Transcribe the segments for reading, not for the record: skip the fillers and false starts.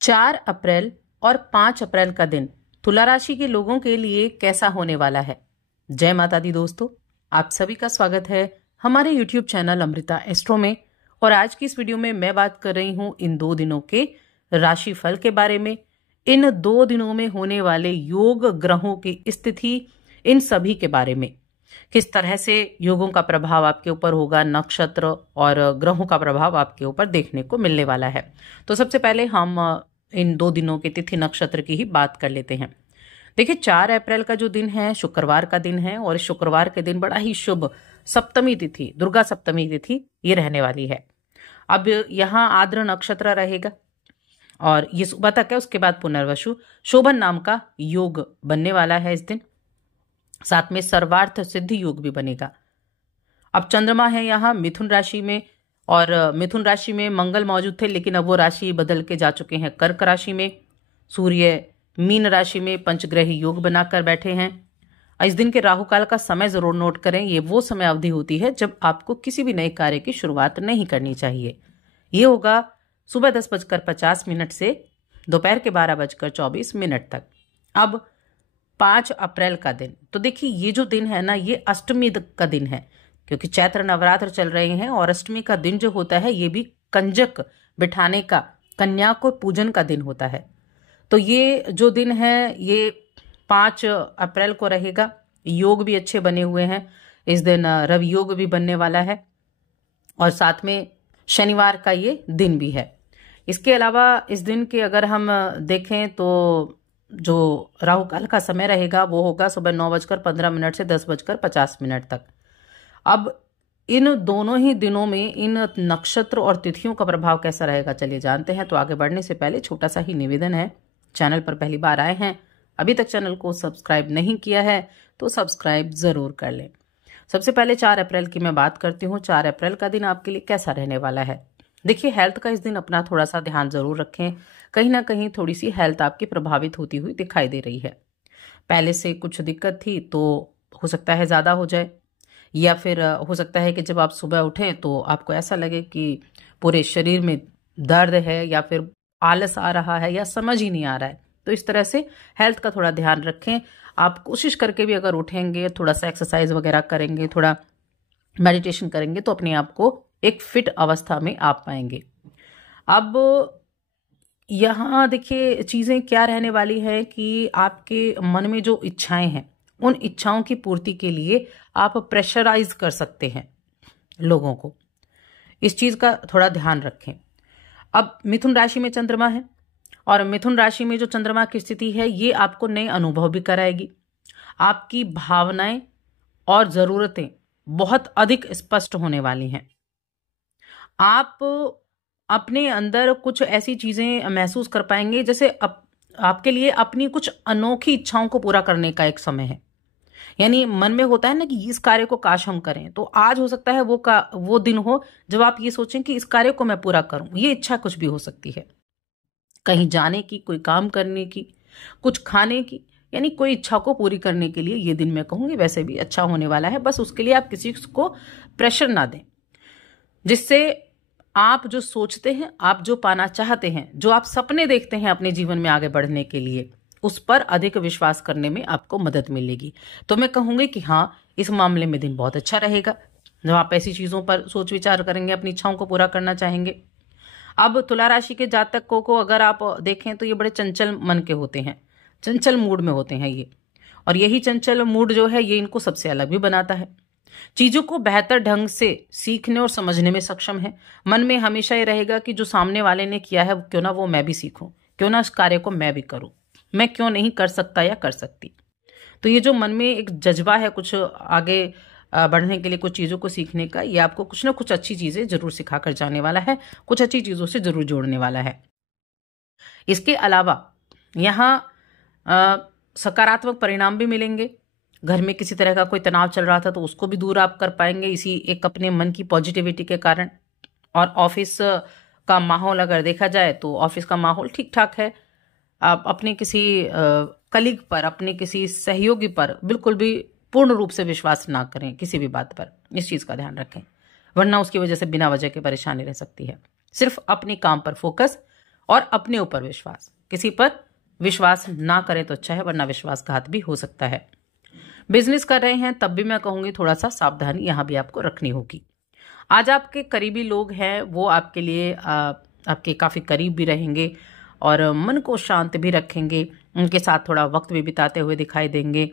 4 अप्रैल और 5 अप्रैल का दिन तुला राशि के लोगों के लिए कैसा होने वाला है। जय माता दी दोस्तों, आप सभी का स्वागत है हमारे YouTube चैनल अमृता एस्ट्रो में। और आज की इस वीडियो में मैं बात कर रही हूँ इन 2 दिनों के राशि फल के बारे में। इन 2 दिनों में होने वाले योग ग्रहों की स्थिति, इन सभी के बारे में, किस तरह से योगों का प्रभाव आपके ऊपर होगा, नक्षत्र और ग्रहों का प्रभाव आपके ऊपर देखने को मिलने वाला है। तो सबसे पहले हम इन 2 दिनों के तिथि नक्षत्र की ही बात कर लेते हैं। देखिए, 4 अप्रैल का जो दिन है शुक्रवार का दिन है और इस शुक्रवार के दिन बड़ा ही शुभ सप्तमी तिथि, दुर्गा सप्तमी तिथि ये रहने वाली है। अब यहाँ आद्र नक्षत्र रहेगा और ये सुबह तक है, उसके बाद पुनर्वसु शोभन नाम का योग बनने वाला है इस दिन। साथ में सर्वार्थ सिद्धि योग भी बनेगा। अब चंद्रमा है यहाँ मिथुन राशि में और मिथुन राशि में मंगल मौजूद थे, लेकिन अब वो राशि बदल के जा चुके हैं कर्क राशि में। सूर्य मीन राशि में पंचग्रही योग बनाकर बैठे हैं। इस दिन के राहु काल का समय जरूर नोट करें। ये वो समय अवधि होती है जब आपको किसी भी नए कार्य की शुरुआत नहीं करनी चाहिए। ये होगा सुबह 10:50 से दोपहर के 12:24 तक। अब 5 अप्रैल का दिन, तो देखिए ये जो दिन है ना, ये अष्टमी का दिन है, क्योंकि चैत्र नवरात्र चल रहे हैं और अष्टमी का दिन जो होता है ये भी कंजक बिठाने का, कन्या को पूजन का दिन होता है। तो ये जो दिन है ये 5 अप्रैल को रहेगा। योग भी अच्छे बने हुए हैं इस दिन, रवि योग भी बनने वाला है और साथ में शनिवार का ये दिन भी है। इसके अलावा इस दिन के अगर हम देखें तो जो राहु काल का समय रहेगा वो होगा सुबह 9:15 से 10:50 तक। अब इन दोनों ही दिनों में इन नक्षत्र और तिथियों का प्रभाव कैसा रहेगा चलिए जानते हैं। तो आगे बढ़ने से पहले छोटा सा ही निवेदन है, चैनल पर पहली बार आए हैं, अभी तक चैनल को सब्सक्राइब नहीं किया है तो सब्सक्राइब जरूर कर लें। सबसे पहले 4 अप्रैल की मैं बात करती हूँ। 4 अप्रैल का दिन आपके लिए कैसा रहने वाला है। देखिए, हेल्थ का इस दिन अपना थोड़ा सा ध्यान जरूर रखें। कहीं ना कहीं थोड़ी सी हेल्थ आपकी प्रभावित होती हुई दिखाई दे रही है। पहले से कुछ दिक्कत थी तो हो सकता है ज़्यादा हो जाए, या फिर हो सकता है कि जब आप सुबह उठें तो आपको ऐसा लगे कि पूरे शरीर में दर्द है या फिर आलस आ रहा है या समझ ही नहीं आ रहा है। तो इस तरह से हेल्थ का थोड़ा ध्यान रखें। आप कोशिश करके भी अगर उठेंगे, थोड़ा सा एक्सरसाइज वगैरह करेंगे, थोड़ा मेडिटेशन करेंगे तो अपने आप को एक फिट अवस्था में आप पाएंगे। अब यहाँ देखिए चीज़ें क्या रहने वाली है कि आपके मन में जो इच्छाएं हैं उन इच्छाओं की पूर्ति के लिए आप प्रेशराइज कर सकते हैं लोगों को। इस चीज़ का थोड़ा ध्यान रखें। अब मिथुन राशि में चंद्रमा है और मिथुन राशि में जो चंद्रमा की स्थिति है ये आपको नए अनुभव भी कराएगी। आपकी भावनाएं और ज़रूरतें बहुत अधिक स्पष्ट होने वाली हैं। आप अपने अंदर कुछ ऐसी चीजें महसूस कर पाएंगे जैसे आपके लिए अपनी कुछ अनोखी इच्छाओं को पूरा करने का एक समय है। यानी मन में होता है ना कि इस कार्य को काश हम करें, तो आज हो सकता है वो दिन हो जब आप ये सोचें कि इस कार्य को मैं पूरा करूं। ये इच्छा कुछ भी हो सकती है, कहीं जाने की, कोई काम करने की, कुछ खाने की, यानी कोई इच्छा को पूरी करने के लिए ये दिन मैं कहूंगी वैसे भी अच्छा होने वाला है। बस उसके लिए आप किसी को प्रेशर ना दें, जिससे आप जो सोचते हैं, आप जो पाना चाहते हैं, जो आप सपने देखते हैं अपने जीवन में आगे बढ़ने के लिए, उस पर अधिक विश्वास करने में आपको मदद मिलेगी। तो मैं कहूंगी कि हाँ, इस मामले में दिन बहुत अच्छा रहेगा जब आप ऐसी चीजों पर सोच विचार करेंगे, अपनी इच्छाओं को पूरा करना चाहेंगे। अब तुला राशि के जातकों को अगर आप देखें तो ये बड़े चंचल मन के होते हैं, चंचल मूड में होते हैं ये, और यही चंचल मूड जो है ये इनको सबसे अलग भी बनाता है। चीजों को बेहतर ढंग से सीखने और समझने में सक्षम है। मन में हमेशा ये रहेगा कि जो सामने वाले ने किया है क्यों ना वो मैं भी सीखूं, क्यों ना इस कार्य को मैं भी करूं, मैं क्यों नहीं कर सकता या कर सकती। तो ये जो मन में एक जज्बा है कुछ आगे बढ़ने के लिए, कुछ चीजों को सीखने का, ये आपको कुछ ना कुछ अच्छी चीजें जरूर सिखा कर जाने वाला है, कुछ अच्छी चीजों से जरूर जोड़ने वाला है। इसके अलावा यहाँ सकारात्मक परिणाम भी मिलेंगे। घर में किसी तरह का कोई तनाव चल रहा था तो उसको भी दूर आप कर पाएंगे इसी एक अपने मन की पॉजिटिविटी के कारण। और ऑफिस का माहौल अगर देखा जाए तो ऑफिस का माहौल ठीक ठाक है। आप अपने किसी कलीग पर, अपने किसी सहयोगी पर बिल्कुल भी पूर्ण रूप से विश्वास ना करें किसी भी बात पर, इस चीज़ का ध्यान रखें, वरना उसकी वजह से बिना वजह के परेशानी रह सकती है। सिर्फ अपने काम पर फोकस और अपने ऊपर विश्वास, किसी पर विश्वास ना करें तो अच्छा है, वरना विश्वासघात भी हो सकता है। बिजनेस कर रहे हैं तब भी मैं कहूंगी थोड़ा सा सावधानी यहां भी आपको रखनी होगी। आज आपके करीबी लोग हैं वो आपके लिए आपके काफी करीब भी रहेंगे और मन को शांत भी रखेंगे, उनके साथ थोड़ा वक्त भी बिताते हुए दिखाई देंगे।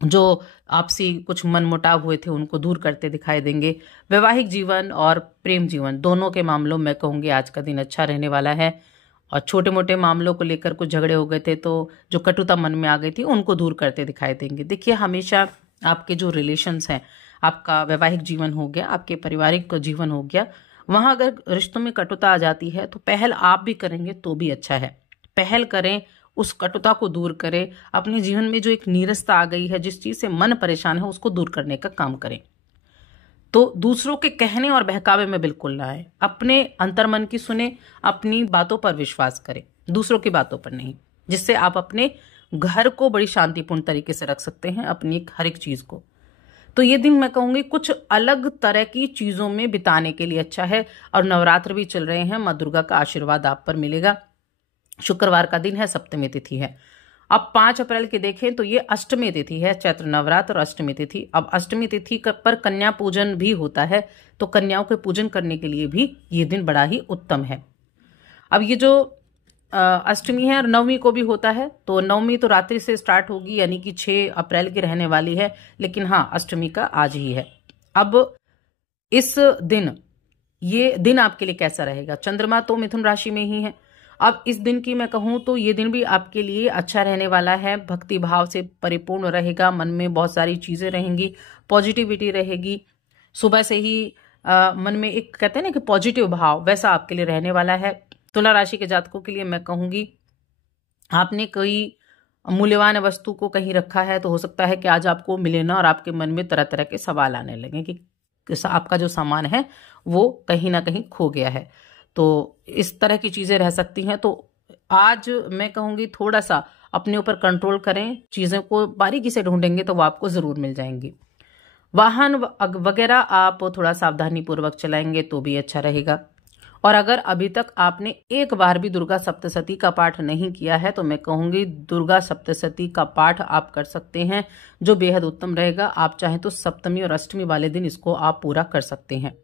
जो आपसी कुछ मनमुटाव हुए थे उनको दूर करते दिखाई देंगे। वैवाहिक जीवन और प्रेम जीवन दोनों के मामलों में कहूंगी आज का दिन अच्छा रहने वाला है। और छोटे मोटे मामलों को लेकर कुछ झगड़े हो गए थे तो जो कटुता मन में आ गई थी उनको दूर करते दिखाई देंगे। देखिए, हमेशा आपके जो रिलेशंस हैं, आपका वैवाहिक जीवन हो गया, आपके पारिवारिक जीवन हो गया, वहां अगर रिश्तों में कटुता आ जाती है तो पहल आप भी करेंगे तो भी अच्छा है। पहल करें, उस कटुता को दूर करें। अपने जीवन में जो एक नीरसता आ गई है, जिस चीज से मन परेशान है, उसको दूर करने का काम करें। तो दूसरों के कहने और बहकावे में बिल्कुल ना आए। अपने अंतर्मन की सुने, अपनी बातों पर विश्वास करें, दूसरों की बातों पर नहीं, जिससे आप अपने घर को बड़ी शांतिपूर्ण तरीके से रख सकते हैं, अपनी हर एक चीज को। तो ये दिन मैं कहूंगी कुछ अलग तरह की चीजों में बिताने के लिए अच्छा है। और नवरात्र भी चल रहे हैं, माँ दुर्गा का आशीर्वाद आप पर मिलेगा। शुक्रवार का दिन है, सप्तमी तिथि है। अब 5 अप्रैल की देखें तो ये अष्टमी तिथि है, चैत्र नवरात्र और अष्टमी तिथि। अब अष्टमी तिथि पर कन्या पूजन भी होता है, तो कन्याओं के पूजन करने के लिए भी ये दिन बड़ा ही उत्तम है। अब ये जो अष्टमी है और नवमी को भी होता है, तो नवमी तो रात्रि से स्टार्ट होगी, यानी कि 6 अप्रैल की रहने वाली है, लेकिन हाँ, अष्टमी का आज ही है। अब इस दिन, ये दिन आपके लिए कैसा रहेगा? चंद्रमा तो मिथुन राशि में ही है। अब इस दिन की मैं कहूं तो ये दिन भी आपके लिए अच्छा रहने वाला है, भक्ति भाव से परिपूर्ण रहेगा, मन में बहुत सारी चीजें रहेंगी, पॉजिटिविटी रहेगी। सुबह से ही मन में एक कहते हैं ना कि पॉजिटिव भाव, वैसा आपके लिए रहने वाला है। तुला राशि के जातकों के लिए मैं कहूंगी, आपने कोई मूल्यवान वस्तु को कहीं रखा है तो हो सकता है कि आज आपको मिले ना, और आपके मन में तरह तरह के सवाल आने लगे कि आपका जो सामान है वो कहीं ना कहीं खो गया है। तो इस तरह की चीजें रह सकती हैं। तो आज मैं कहूंगी थोड़ा सा अपने ऊपर कंट्रोल करें, चीजों को बारीकी से ढूंढेंगे तो वो आपको जरूर मिल जाएंगी। वाहन वगैरह आप थोड़ा सावधानी पूर्वक चलाएंगे तो भी अच्छा रहेगा। और अगर अभी तक आपने एक बार भी दुर्गा सप्तशती का पाठ नहीं किया है तो मैं कहूंगी दुर्गा सप्तशती का पाठ आप कर सकते हैं, जो बेहद उत्तम रहेगा। आप चाहें तो सप्तमी और अष्टमी वाले दिन इसको आप पूरा कर सकते हैं।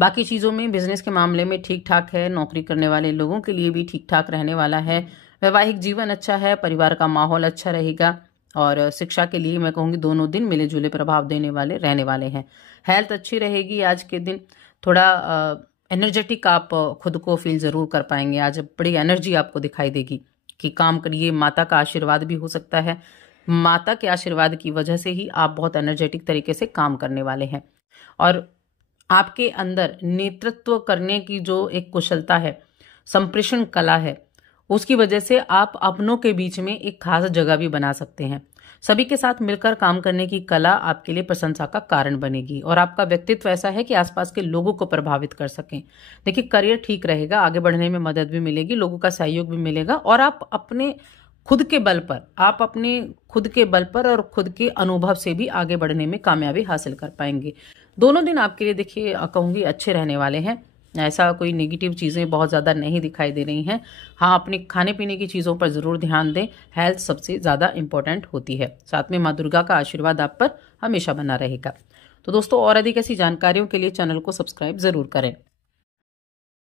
बाकी चीजों में, बिजनेस के मामले में ठीक ठाक है, नौकरी करने वाले लोगों के लिए भी ठीक ठाक रहने वाला है। वैवाहिक जीवन अच्छा है, परिवार का माहौल अच्छा रहेगा। और शिक्षा के लिए मैं कहूंगी दोनों दिन मिले जुले प्रभाव देने वाले रहने वाले हैं। हेल्थ अच्छी रहेगी आज के दिन, थोड़ा एनर्जेटिक आप खुद को फील जरूर कर पाएंगे। आज बड़ी एनर्जी आपको दिखाई देगी कि काम करिए। माता का आशीर्वाद भी हो सकता है, माता के आशीर्वाद की वजह से ही आप बहुत एनर्जेटिक तरीके से काम करने वाले हैं। और आपके अंदर नेतृत्व करने की जो एक कुशलता है, संप्रेषण कला है, उसकी वजह से आप अपनों के बीच में एक खास जगह भी बना सकते हैं। सभी के साथ मिलकर काम करने की कला आपके लिए प्रशंसा का कारण बनेगी। और आपका व्यक्तित्व ऐसा है कि आसपास के लोगों को प्रभावित कर सकें। देखिए, करियर ठीक रहेगा, आगे बढ़ने में मदद भी मिलेगी, लोगों का सहयोग भी मिलेगा। और आप अपने खुद के बल पर, और खुद के अनुभव से भी आगे बढ़ने में कामयाबी हासिल कर पाएंगे। दोनों दिन आपके लिए देखिए कहूंगी अच्छे रहने वाले हैं। ऐसा कोई नेगेटिव चीजें बहुत ज्यादा नहीं दिखाई दे रही हैं। हाँ, अपने खाने पीने की चीजों पर जरूर ध्यान दें, हेल्थ सबसे ज्यादा इंपॉर्टेंट होती है। साथ में माँ दुर्गा का आशीर्वाद आप पर हमेशा बना रहेगा। तो दोस्तों, और अधिक ऐसी जानकारियों के लिए चैनल को सब्सक्राइब जरूर करें।